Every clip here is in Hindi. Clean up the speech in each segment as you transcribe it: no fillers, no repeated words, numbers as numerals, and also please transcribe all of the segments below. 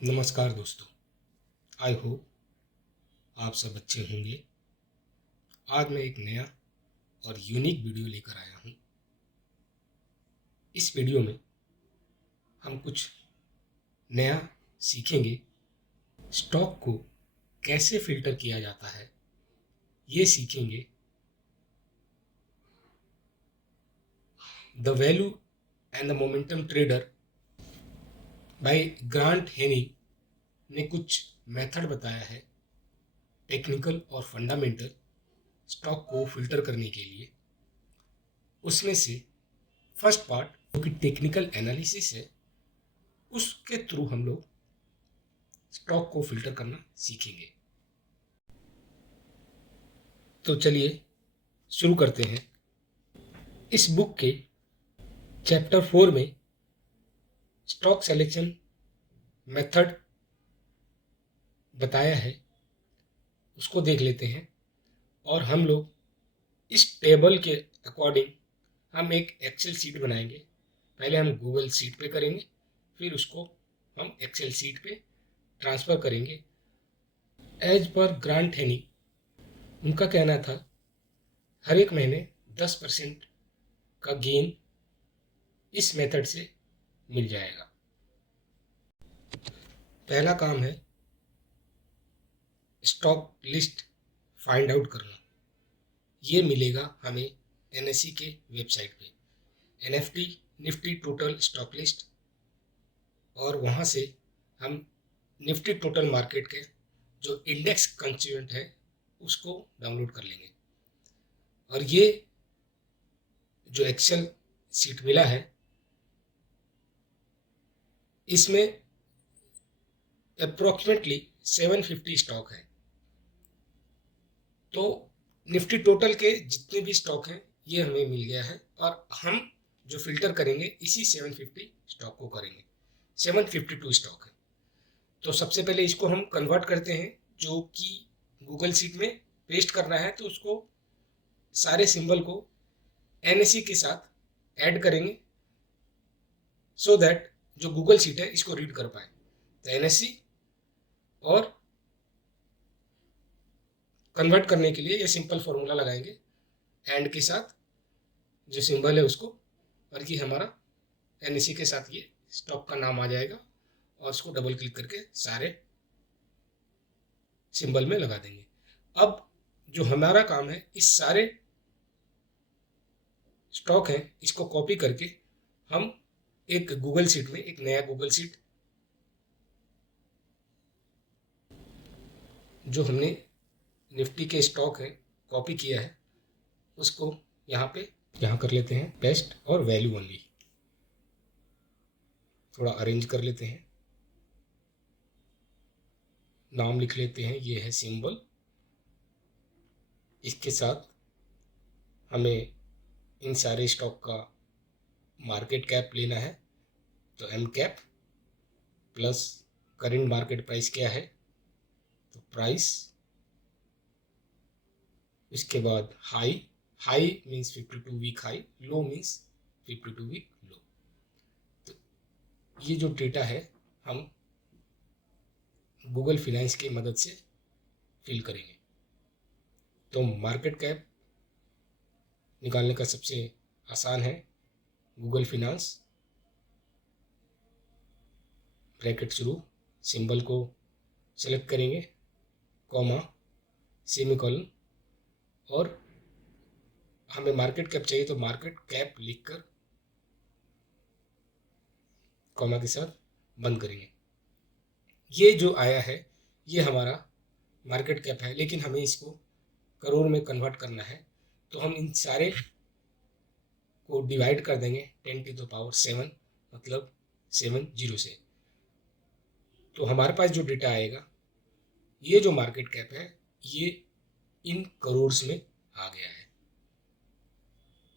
नमस्कार दोस्तों। आई होप आप सब अच्छे होंगे। आज मैं एक नया और यूनिक वीडियो लेकर आया हूँ। इस वीडियो में हम कुछ नया सीखेंगे। स्टॉक को कैसे फिल्टर किया जाता है ये सीखेंगे। The value and the momentum trader bye grant हेनी ने कुछ मेथड बताया है, टेक्निकल और फंडामेंटल, स्टॉक को फिल्टर करने के लिए। उसमें से फर्स्ट पार्ट जो कि टेक्निकल एनालिसिस है, उसके थ्रू हम लोग स्टॉक को फिल्टर करना सीखेंगे। तो चलिए शुरू करते हैं। इस बुक के चैप्टर 4 में स्टॉक सिलेक्शन मेथड बताया है, उसको देख लेते हैं। और हम लोग इस टेबल के अकॉर्डिंग हम एक एक्सेल सीट बनाएंगे। पहले हम गूगल सीट पे करेंगे, फिर उसको हम एक्सेल सीट पे ट्रांसफ़र करेंगे। एज पर ग्रांट हेनी, उनका कहना था हर एक महीने 10% का गेन इस मेथड से मिल जाएगा। पहला काम है स्टॉक लिस्ट फाइंड आउट करना। ये मिलेगा हमें एनएसई के वेबसाइट पे, NFT Nifty total stock list. और वहाँ से हम निफ्टी टोटल मार्केट के जो इंडेक्स कंस्टिट्यूएंट है उसको डाउनलोड कर लेंगे। और ये जो एक्सेल सीट मिला है, इसमें अप्रोक्सीमेटली 750 स्टॉक है। तो निफ्टी टोटल के जितने भी स्टॉक हैं ये हमें मिल गया है, और हम जो फिल्टर करेंगे इसी 750 स्टॉक को करेंगे। 752 स्टॉक है। तो सबसे पहले इसको हम कन्वर्ट करते हैं, जो कि गूगल सीट में पेस्ट करना है। तो उसको सारे सिंबल को एनएसई के साथ ऐड करेंगे, सो दैट जो गूगल सीट है इसको रीड कर पाए। तो एनएसई और कन्वर्ट करने के लिए ये सिंपल फॉर्मूला लगाएंगे, एंड के साथ जो सिंबल है उसको, और ये हमारा एनएसई के साथ ये स्टॉक का नाम आ जाएगा। और उसको डबल क्लिक करके सारे सिंबल में लगा देंगे। अब जो हमारा काम है, इस सारे स्टॉक है इसको कॉपी करके हम एक गूगल सीट में, एक नया गूगल सीट जो हमने निफ्टी के स्टॉक है कॉपी किया है उसको यहाँ कर लेते हैं पेस्ट, और वैल्यू ओनली थोड़ा अरेंज कर लेते हैं। नाम लिख लेते हैं, ये है सिंबल। इसके साथ हमें इन सारे स्टॉक का मार्केट कैप लेना है। तो M cap plus current market price क्या है, तो प्राइस। इसके बाद high, high means 52 week high, low means 52 week low. तो ये जो डेटा है हम गूगल फाइनेंस की मदद से फिल करेंगे। तो मार्केट कैप निकालने का सबसे आसान है गूगल फाइनेंस, ब्रैकेट शुरू, सिंबल को सेलेक्ट करेंगे, कॉमा, सेमीकोलन, और हमें मार्केट कैप चाहिए तो मार्केट कैप लिखकर कॉमा के साथ बंद करेंगे। ये जो आया है ये हमारा मार्केट कैप है, लेकिन हमें इसको करोड़ में कन्वर्ट करना है। तो हम इन सारे को डिवाइड कर देंगे 10⁻7, मतलब 70 से। तो हमारे पास जो डेटा आएगा, ये जो मार्केट कैप है ये इन करोड़ में आ गया है।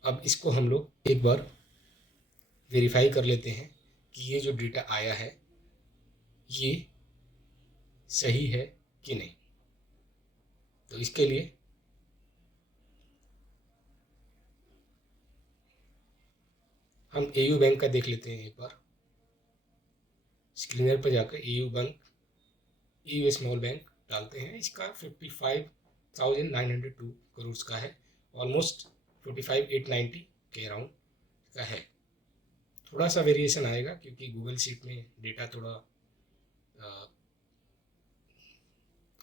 अब इसको हम लोग एक बार वेरीफाई कर लेते हैं कि ये जो डेटा आया है ये सही है कि नहीं। तो इसके लिए हम एयू बैंक का देख लेते हैं एक बार। स्क्रीनर पर जाकर EU स्मॉल बैंक डालते हैं। इसका 55,902 करोड़ का है, ऑलमोस्ट 45,890 के अराउंड का है। थोड़ा सा वेरिएशन आएगा क्योंकि गूगल शीट में डेटा थोड़ा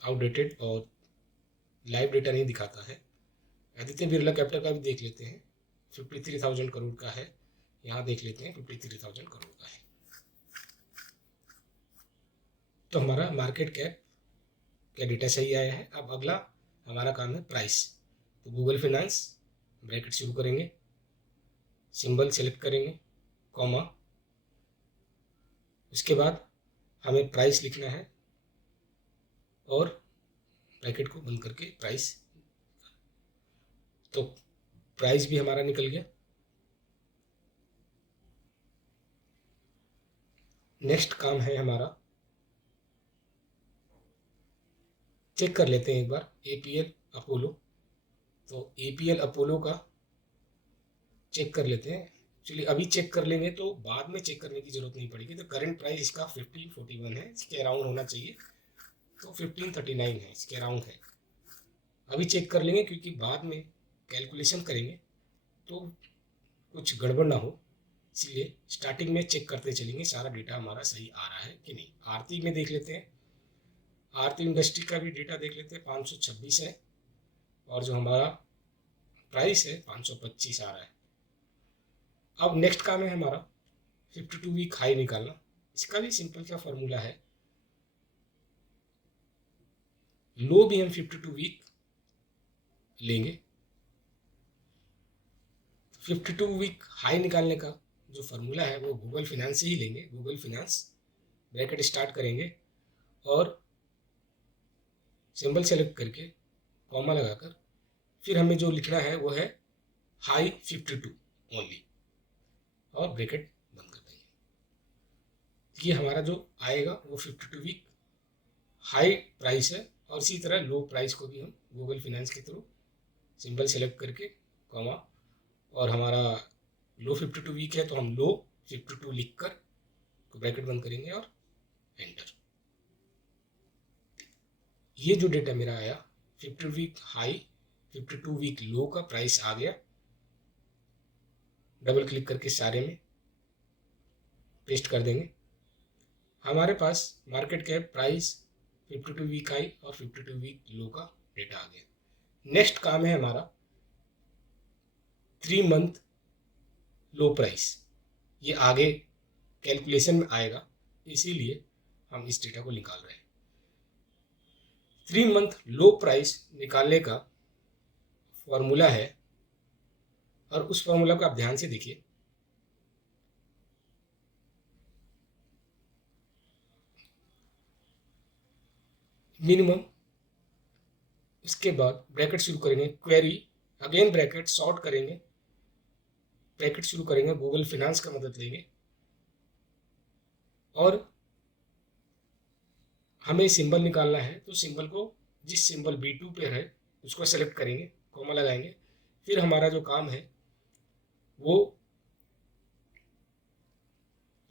आउटडेटेड और लाइव डेटा नहीं दिखाता है। आदित्य बिरला कैपिटल का भी देख लेते हैं, 53,000 करोड़ का है। यहाँ देख लेते हैं 53,000 करोड़ का है। तो हमारा मार्केट कैप का डेटा सही आया है। अब अगला हमारा काम है प्राइस। तो गूगल फाइनेंस ब्रैकेट शुरू करेंगे, सिंबल सेलेक्ट करेंगे, कॉमा, उसके बाद हमें प्राइस लिखना है और ब्रैकेट को बंद करके प्राइस। तो प्राइस भी हमारा निकल गया। नेक्स्ट काम है हमारा, चेक कर लेते हैं एक बार APL अपोलो। तो APL अपोलो का चेक कर लेते हैं। एक्चुअली अभी चेक कर लेंगे तो बाद में चेक करने की जरूरत नहीं पड़ेगी। तो करंट प्राइस इसका 1541 है, इसके अराउंड होना चाहिए। तो 1539 है, इसके अराउंड है। अभी चेक कर लेंगे क्योंकि बाद में कैलकुलेशन करेंगे तो कुछ गड़बड़ ना हो, इसलिए स्टार्टिंग में चेक करते चलेंगे सारा डेटा हमारा सही आ रहा है कि नहीं। आरती में देख लेते हैं, आरती इंडस्ट्री का भी डेटा देख लेते हैं, 526 है और जो हमारा प्राइस है 525 आ रहा है। अब नेक्स्ट काम है हमारा 52 वीक हाई निकालना। इसका भी सिंपल सा फॉर्मूला है, लो भी हम 52 वीक लेंगे। 52 वीक हाई निकालने का जो फॉर्मूला है वो गूगल फाइनेंस से ही लेंगे। गूगल फाइनेंस ब्रैकेट स्टार्ट करेंगे और सिंबल सेलेक्ट करके कॉमा लगाकर फिर हमें जो लिखना है वो है हाई 52 ओनली और ब्रैकेट बंद कर देंगे। ये हमारा जो आएगा वो 52 वीक हाई प्राइस है। और इसी तरह लो प्राइस को भी हम गूगल फाइनेंस के थ्रू सिंबल सेलेक्ट करके कॉमा, और हमारा लो 52 वीक है तो हम लो 52 लिख कर ब्रैकेट बंद करेंगे और एंटर। ये जो डेटा मेरा आया 52 वीक हाई 52 वीक लो का प्राइस आ गया। डबल क्लिक करके सारे में पेस्ट कर देंगे। हमारे पास market cap, price, 52 week high और 52 वीक लो का डेटा आ गया। नेक्स्ट काम है हमारा 3 मंथ लो प्राइस। ये आगे कैलकुलेशन में आएगा, इसीलिए हम इस डेटा को निकाल रहे हैं। 3 मंथ लो प्राइस निकालने का फॉर्मूला है और उस फॉर्मूला को आप ध्यान से देखिए। मिनिमम, उसके बाद ब्रैकेट शुरू करेंगे, क्वेरी, अगेन ब्रैकेट, सॉर्ट करेंगे, ब्रैकेट शुरू करेंगे, गूगल फाइनेंस का मदद लेंगे और हमें सिंबल निकालना है। तो सिंबल को जिस सिंबल B2 पे है उसको सेलेक्ट करेंगे, कॉमा लगाएंगे। फिर हमारा जो काम है वो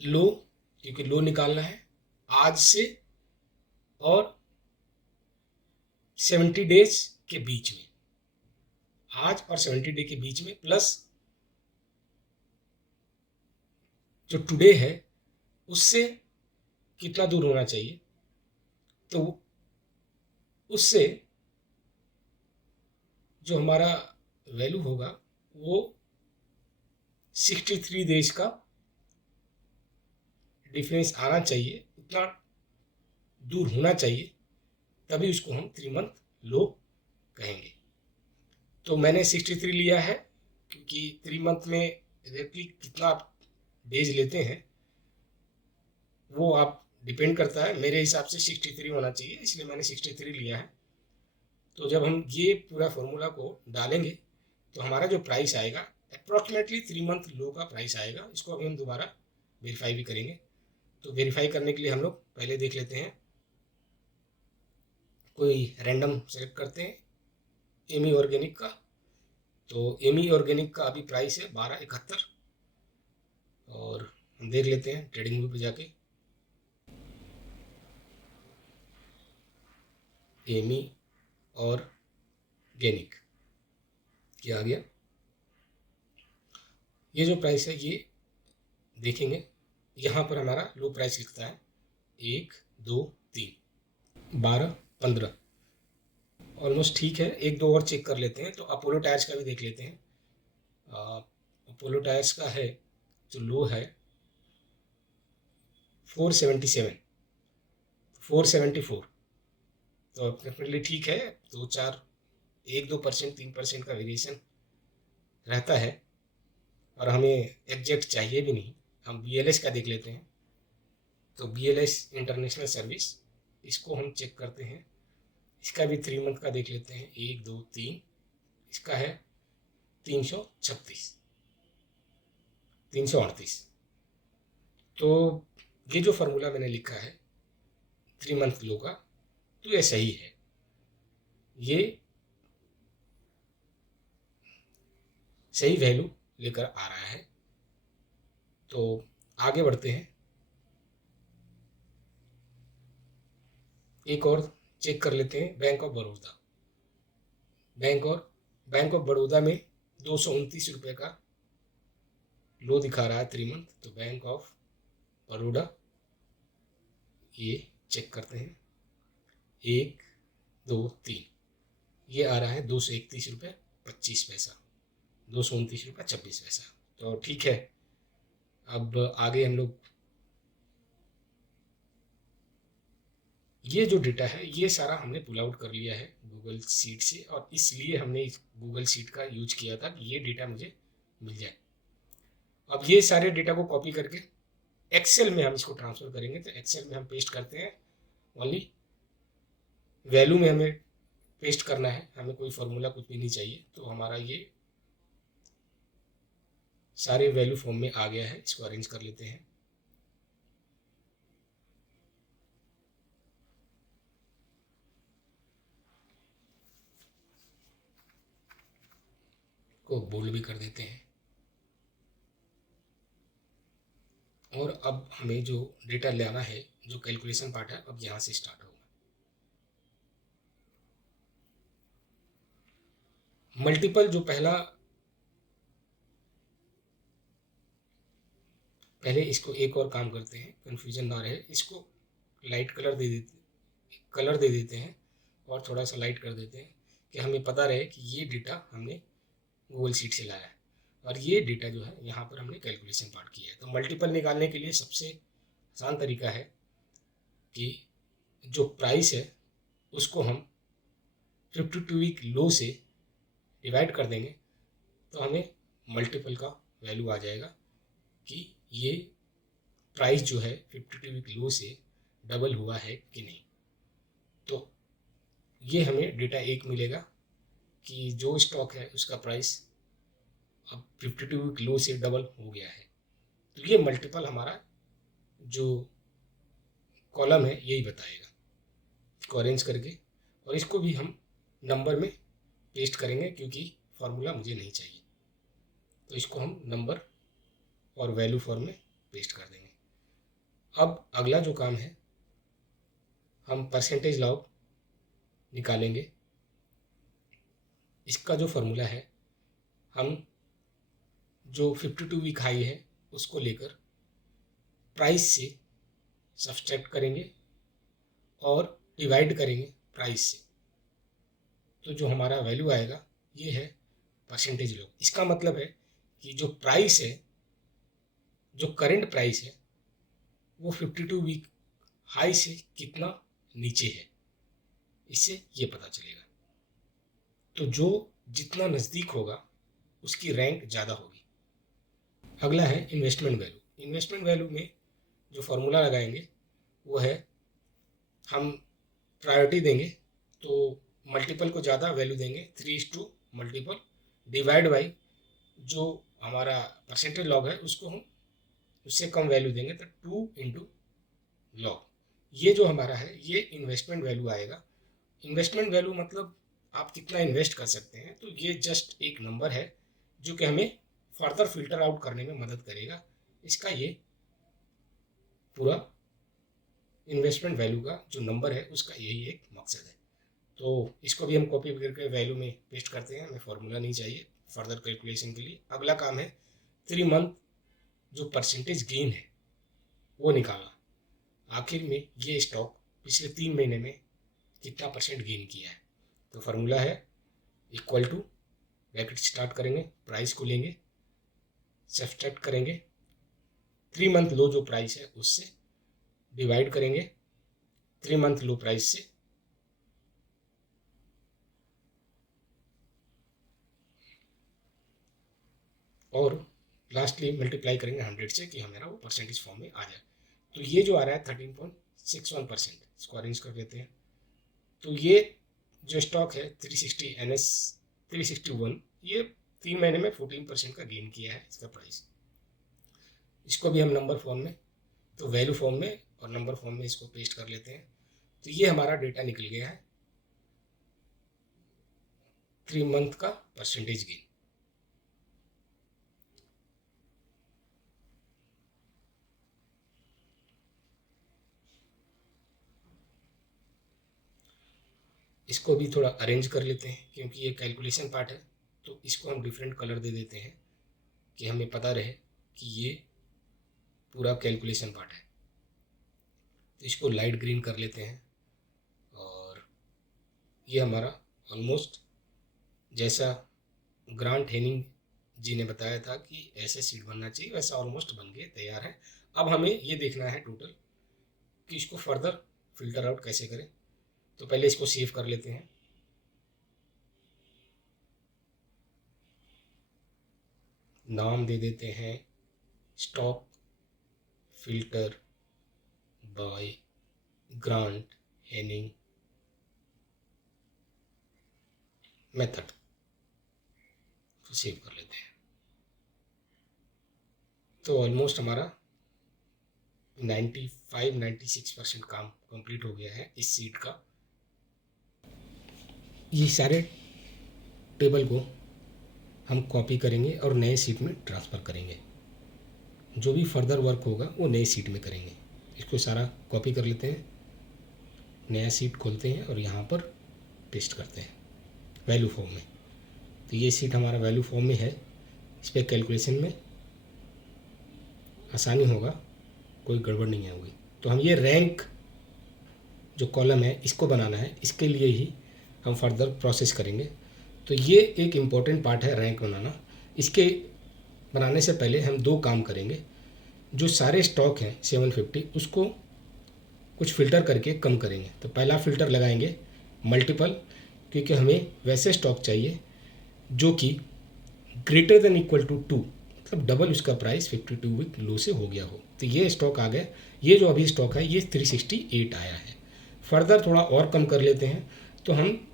लो, क्योंकि लो निकालना है आज से और 70 डेज के बीच में, आज और 70 डे के बीच में, प्लस जो टुडे है उससे कितना दूर होना चाहिए। तो उससे जो हमारा वैल्यू होगा वो 63 डेज का डिफरेंस आना चाहिए, उतना दूर होना चाहिए, तभी उसको हम 3 मंथ लो कहेंगे। तो मैंने 63 लिया है क्योंकि 3 मंथ में एग्जैक्टली कितना डेज लेते हैं वो आप डिपेंड करता है। मेरे हिसाब से 63 होना चाहिए, इसलिए मैंने 63 लिया है। तो जब हम ये पूरा फॉर्मूला को डालेंगे तो हमारा जो प्राइस आएगा अप्रॉक्सीमेटली 3 मंथ लो का प्राइस आएगा। इसको अभी हम दोबारा वेरीफाई भी करेंगे। तो वेरीफाई करने के लिए हम लोग पहले देख लेते हैं, कोई रैंडम सेलेक्ट करते हैं एमी ऑर्गेनिक का। तो एमी ऑर्गेनिक का अभी प्राइस है 1271 और हम देख लेते हैं ट्रेडिंग व्यू पे जाके। एमी और गेनिक क्या आ गया। ये जो प्राइस है ये देखेंगे, यहाँ पर हमारा लो प्राइस लिखता है 1 2 3 12 15, ऑलमोस्ट ठीक है। एक दो और चेक कर लेते हैं, तो अपोलो टायर्स का भी देख लेते हैं। अपोलो टायर्स का है जो लो है 477 474, तो डेफिनेटली ठीक है। 1-2% 3% का वेरिएशन रहता है, और हमें एग्जैक्ट चाहिए भी नहीं। हम BLS का देख लेते हैं, तो BLS इंटरनेशनल सर्विस, इसको हम चेक करते हैं। इसका भी 3 मंथ का देख लेते हैं, 1 2 3, इसका है 336 338। तो ये जो फार्मूला मैंने लिखा है 3 मंथ लो का, तो ये सही है, ये सही वैल्यू लेकर आ रहा है। तो आगे बढ़ते हैं, एक और चेक कर लेते हैं bank of Baroda. Bank of Baroda में 229 रुपये का लो दिखा रहा है 3 मंथ। तो बैंक ऑफ बड़ौदा ये चेक करते हैं, 1 2 3, ये आ रहा है 231 रुपये 25 पैसा, 229 रुपये 26 पैसा। तो ठीक है। अब आगे हम लोग, ये जो डेटा है ये सारा हमने पुल आउट कर लिया है गूगल शीट से, और इसलिए हमने इस गूगल शीट का यूज किया था कि ये डेटा मुझे मिल जाए। अब ये सारे डेटा को कॉपी करके एक्सेल में हम इसको ट्रांसफर करेंगे। तो एक्सेल में हम पेस्ट करते हैं, ओनली वैल्यू में हमें पेस्ट करना है, हमें कोई फॉर्मूला कुछ भी नहीं चाहिए। तो हमारा ये सारे वैल्यू फॉर्म में आ गया है, इसको अरेंज कर लेते हैं। को बोल्ड भी कर देते हैं, और अब हमें जो डेटा लेना है, जो कैलकुलेशन पार्ट है, अब यहाँ से स्टार्ट होगा। मल्टीपल जो पहले इसको एक और काम करते हैं, कन्फ्यूजन ना रहे, इसको लाइट कलर दे देते हैं और थोड़ा सा लाइट कर देते हैं, कि हमें पता रहे कि ये डेटा हमने गूगल शीट से लाया है, और ये डेटा जो है यहाँ पर हमने कैलकुलेशन पार्ट किया है। तो मल्टीपल निकालने के लिए सबसे आसान तरीका है कि जो प्राइस है उसको हम 52 वीक लो से डिवाइड कर देंगे, तो हमें मल्टीपल का वैल्यू आ जाएगा कि ये प्राइस जो है 52 वीक लो से डबल हुआ है कि नहीं। तो ये हमें डेटा एक मिलेगा कि जो स्टॉक है उसका प्राइस अब 52 वीक लो से डबल हो गया है। तो ये मल्टीपल हमारा जो कॉलम है यही बताएगा। इसको अरेंज करके, और इसको भी हम नंबर में पेस्ट करेंगे, क्योंकि फार्मूला मुझे नहीं चाहिए। तो इसको हम नंबर और वैल्यू फॉर्म में पेस्ट कर देंगे। अब अगला जो काम है, हम परसेंटेज लॉग निकालेंगे। इसका जो फार्मूला है, हम जो 52 वीक हाई है उसको लेकर प्राइस से सब्सट्रैक्ट करेंगे और डिवाइड करेंगे प्राइस से। तो जो हमारा वैल्यू आएगा ये है परसेंटेज लॉग। इसका मतलब है कि जो प्राइस है, जो करंट प्राइस है, वो 52 वीक हाई से कितना नीचे है, इससे ये पता चलेगा। तो जो जितना नज़दीक होगा उसकी रैंक ज़्यादा होगी। अगला है इन्वेस्टमेंट वैल्यू। इन्वेस्टमेंट वैल्यू में जो फॉर्मूला लगाएंगे वो है, हम प्रायोरिटी देंगे तो मल्टीपल को ज़्यादा वैल्यू देंगे, 3:2 मल्टीपल डिवाइड बाई जो हमारा परसेंटेज लॉग है उसको हम उससे कम वैल्यू देंगे, तो 2 इंटू लॉग। ये जो हमारा है ये इन्वेस्टमेंट वैल्यू आएगा। इन्वेस्टमेंट वैल्यू मतलब आप कितना इन्वेस्ट कर सकते हैं। तो ये जस्ट एक नंबर है जो कि हमें फर्दर फिल्टर आउट करने में मदद करेगा। इसका ये पूरा इन्वेस्टमेंट वैल्यू का जो नंबर है उसका यही एक मकसद है। तो इसको भी हम कॉपी करके वैल्यू में पेस्ट करते हैं, हमें फॉर्मूला नहीं चाहिए फर्दर कैलकुलेशन के लिए। अगला काम है 3 मंथ जो परसेंटेज गेन है वो निकालना। आखिर में ये स्टॉक पिछले 3 महीने में कितना परसेंट गेन किया है। तो फार्मूला है इक्वल टू, ब्रैकेट स्टार्ट करेंगे, प्राइस को लेंगे, सब्सट्रैक्ट करेंगे 3 मंथ लो जो प्राइस है उससे, डिवाइड करेंगे 3 मंथ लो प्राइस से, और लास्टली मल्टीप्लाई करेंगे 100 से कि हमारा वो परसेंटेज फॉर्म में आ जाए। तो ये जो आ रहा है 13.61%, इसको अरेंज कर देते हैं। तो ये जो स्टॉक है 360 NS 361, ये 3 महीने में 14% का गेन किया है इसका प्राइस। इसको भी हम नंबर फॉर्म में, तो वैल्यू फॉर्म में और नंबर फॉर्म में इसको पेस्ट कर लेते हैं। तो ये हमारा डेटा निकल गया है 3 मंथ का परसेंटेज गेन। इसको भी थोड़ा अरेंज कर लेते हैं क्योंकि ये कैलकुलेशन पार्ट है, तो इसको हम डिफरेंट कलर दे देते हैं कि हमें पता रहे कि ये पूरा कैलकुलेशन पार्ट है। तो इसको लाइट ग्रीन कर लेते हैं, और ये हमारा ऑलमोस्ट जैसा ग्रांट हेनिंग जी ने बताया था कि ऐसे सीट बनना चाहिए, वैसा ऑलमोस्ट बन के तैयार है। अब हमें ये देखना है टोटल कि इसको फर्दर फिल्टर आउट कैसे करें। तो पहले इसको सेव कर लेते हैं। नाम दे देते हैं stock filter by grant Hanning method, तो सेव कर लेते हैं। तो ऑलमोस्ट हमारा 95-96% काम कंप्लीट हो गया है इस सीट का। ये सारे टेबल को हम कॉपी करेंगे और नए सीट में ट्रांसफ़र करेंगे। जो भी फर्दर वर्क होगा वो नए सीट में करेंगे। इसको सारा कॉपी कर लेते हैं, नया सीट खोलते हैं और यहाँ पर पेस्ट करते हैं वैल्यू फॉर्म में। तो ये सीट हमारा वैल्यू फॉर्म में है, इस पर कैलकुलेशन में आसानी होगा, कोई गड़बड़ नहीं होगी। तो हम ये रैंक जो कॉलम है इसको बनाना है, इसके लिए ही हम फर्दर प्रोसेस करेंगे। तो ये एक इम्पॉर्टेंट पार्ट है रैंक बनाना। इसके बनाने से पहले हम 2 काम करेंगे। जो सारे स्टॉक हैं 750 उसको कुछ फ़िल्टर करके कम करेंगे। तो पहला फ़िल्टर लगाएंगे मल्टीपल, क्योंकि हमें वैसे स्टॉक चाहिए जो कि ग्रेटर देन इक्वल टू 2, मतलब डबल उसका प्राइस 52 वीक लो से हो गया हो। तो ये स्टॉक आ गया। ये जो अभी स्टॉक है ये 368 आया है। फर्दर थोड़ा और कम कर लेते हैं, तो हम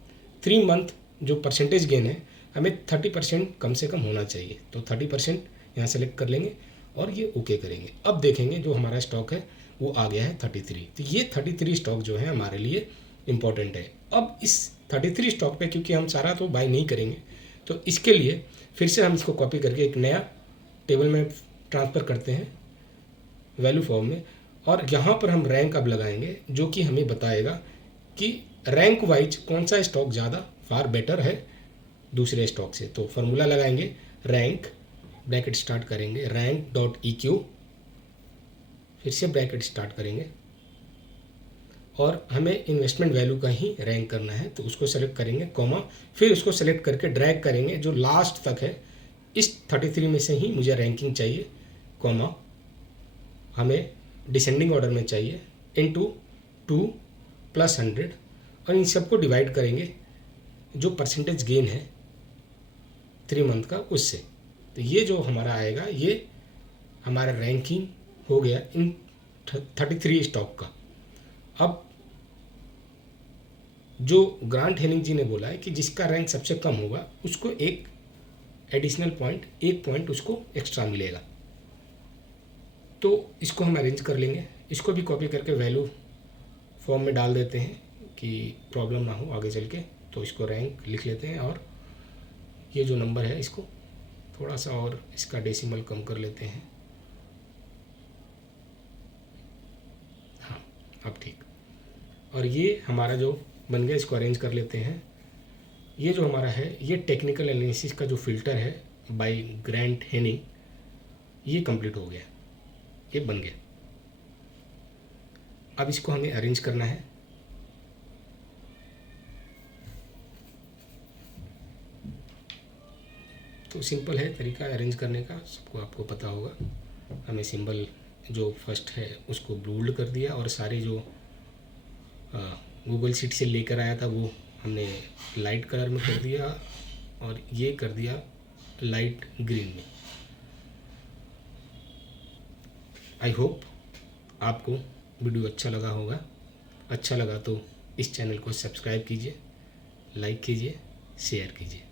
3 मंथ जो परसेंटेज गेन है हमें 30% कम से कम होना चाहिए। तो 30% यहाँ सेलेक्ट कर लेंगे और ये ओके करेंगे। अब देखेंगे जो हमारा स्टॉक है वो आ गया है 33। तो ये 33 स्टॉक जो है हमारे लिए इम्पॉर्टेंट है। अब इस 33 स्टॉक पे क्योंकि हम सारा तो बाय नहीं करेंगे, तो इसके लिए फिर से हम इसको कॉपी करके एक नया टेबल में ट्रांसफ़र करते हैं वैल्यू फॉर्म में, और यहाँ पर हम रैंक अब लगाएंगे जो कि हमें बताएगा कि रैंक वाइज कौन सा स्टॉक ज़्यादा फार बेटर है दूसरे स्टॉक से। तो फार्मूला लगाएंगे रैंक, ब्रैकेट स्टार्ट करेंगे रैंक डॉट EQ, फिर से ब्रैकेट स्टार्ट करेंगे और हमें इन्वेस्टमेंट वैल्यू का ही रैंक करना है। तो उसको सेलेक्ट करेंगे कॉमा, फिर उसको सेलेक्ट करके ड्रैग करेंगे जो लास्ट तक है, इस 33 में से ही मुझे रैंकिंग चाहिए, कॉमा हमें डिसेंडिंग ऑर्डर में चाहिए, इनटू 2 + 100, और इन सबको डिवाइड करेंगे जो परसेंटेज गेन है 3 मंथ का उससे। तो ये जो हमारा आएगा ये हमारा रैंकिंग हो गया इन 33 स्टॉक का। अब जो ग्रांट हेनिंग जी ने बोला है कि जिसका रैंक सबसे कम होगा उसको एक एडिशनल पॉइंट, 1 पॉइंट उसको एक्स्ट्रा मिलेगा। तो इसको हम अरेंज कर लेंगे, इसको भी कॉपी करके वैल्यू फॉर्म में डाल देते हैं कि प्रॉब्लम ना हो आगे चल के। तो इसको रैंक लिख लेते हैं और ये जो नंबर है इसको थोड़ा सा और इसका डेसिमल कम कर लेते हैं। हाँ, अब ठीक। और ये हमारा जो बन गया, इसको अरेंज कर लेते हैं। ये जो हमारा है ये टेक्निकल एनालिसिस का जो फ़िल्टर है बाय ग्रांट हेनिंग, ये कंप्लीट हो गया, ये बन गया। अब इसको हमें अरेंज करना है। तो सिंपल है तरीका अरेंज करने का, सबको आपको पता होगा। हमें सिंबल जो फर्स्ट है उसको बोल्ड कर दिया और सारे जो गूगल शीट से लेकर आया था वो हमने लाइट कलर में कर दिया और ये कर दिया लाइट ग्रीन में। आई होप आपको वीडियो अच्छा लगा होगा। अच्छा लगा तो इस चैनल को सब्सक्राइब कीजिए, लाइक कीजिए, शेयर कीजिए।